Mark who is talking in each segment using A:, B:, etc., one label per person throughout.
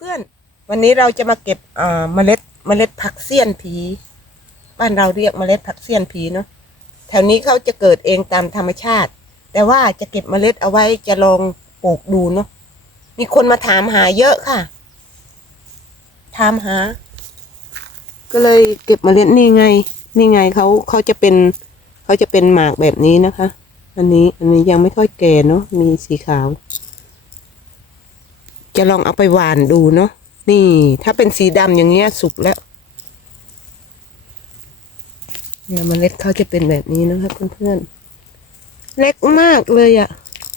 A: เพื่อนๆ วันนี้เราจะมาเก็บเอ่อเมล็ดเมล็ดผักเสี้ยนผี บ้านเราเรียกเมล็ดผักเสี้ยนผีเนาะแถวนี้เขาจะเกิดเองตามธรรมชาติ แต่ว่าจะเก็บเมล็ดเอาไว้จะลองปลูกดูเนาะมีคนมาถามหาเยอะค่ะ ถามหา ก็เลยเก็บเมล็ดนี่ไง นี่ไงเขาเขาจะเป็นเขาจะเป็นหมากแบบนี้นะคะ อันนี้อันนี้ยังไม่ค่อยแก่เนาะมีสีขาว จะลองเอาไปหวานดูเนาะนี่ ถ้าเป็นสีดำอย่างเงี้ยสุกแล้วเนี่ยเมล็ดเขาจะเป็นแบบนี้นะคะเพื่อนๆเล็กมากเลยอะ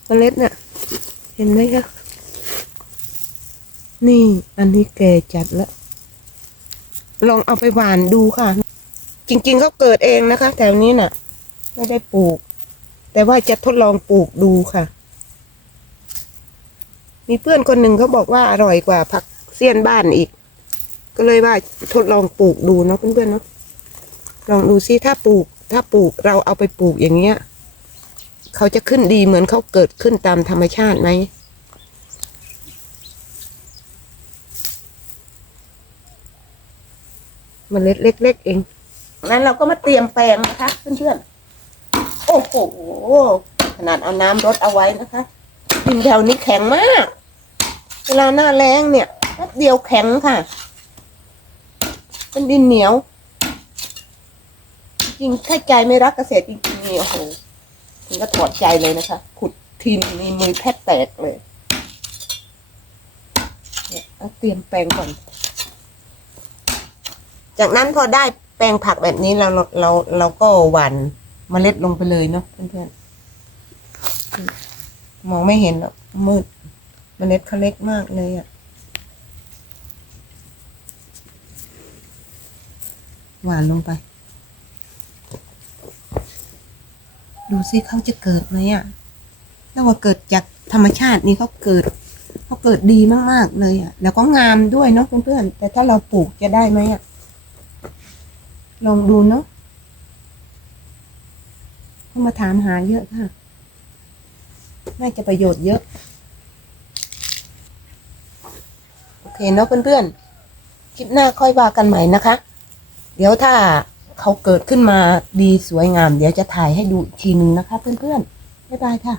A: เมล็ดน่ะ เห็นไหมคะนี่อันนี้แก่จัดแล้ว ลองเอาไปหวานดูค่ะ จริงๆเขาเกิดเองนะคะ แถวนี้น่ะ ไม่ได้ปลูก แต่ว่าจะทดลองปลูกดูค่ะ มีเพื่อนคนหนึ่งเขาบอกว่าอร่อยกว่าผักเสี้ยนบ้านอีก ก็เลยว่าทดลองปลูกดูเนาะเพื่อนๆเนาะลองดูซิถ้าปลูก ถ้าปลูกเราเอาไปปลูกอย่างเงี้ยเขาจะขึ้นดีเหมือนเขาเกิดขึ้นตามธรรมชาติไหมเมันเล็ดเล็กๆเองนั้นเราก็มาเตรียมแปลงนะคะเพื่อนๆโอ้โหขนาดเอาน้ำรดเอาไว้นะคะ ดินแถวนี้แข็งมาก เวลาหน้าแล้งเนี่ยแป๊บเดียวแข็งค่ะ เป็นดินเหนียว จริงๆถ้าใจไม่รักเกษตรจริงๆนี่โอ้โหถึงก็ถอดใจเลยนะคะ ขุดทีนมีมือแทบแตกเลยเนี่ยเตรียมแปลงก่อน จากนั้นพอได้แปลงผักแบบนี้เราเราเราเราก็หว่านเมล็ดลงไปเลยเนาะเพื่อนๆ มองไม่เห็นหรอกมืดเมล็ดเขาเล็กมากเลยอะ่ะ หวานลงไป ดูซิเขาจะเกิดไหมอะ่ะถ้าว่าเกิดจากธรรมชาตินี่เขาเกิดเขาเกิดดีมาก ๆ เลยอะ่ะ แล้วก็งามด้วยเนาะเพื่อนๆแต่ถ้าเราปลูกจะได้ไหมอะ่ะ ลองดูเนาะเขามาถามหาเยอะค่ะ น่าจะประโยชน์เยอะ โอเคเนาะเพื่อนๆ คลิปหน้าค่อยว่ากันใหม่นะคะ เดี๋ยวถ้าเขาเกิดขึ้นมาดีสวยงาม เดี๋ยวจะถ่ายให้ดูอีกทีนึงนะคะ เพื่อนๆ บ๊ายบายค่ะ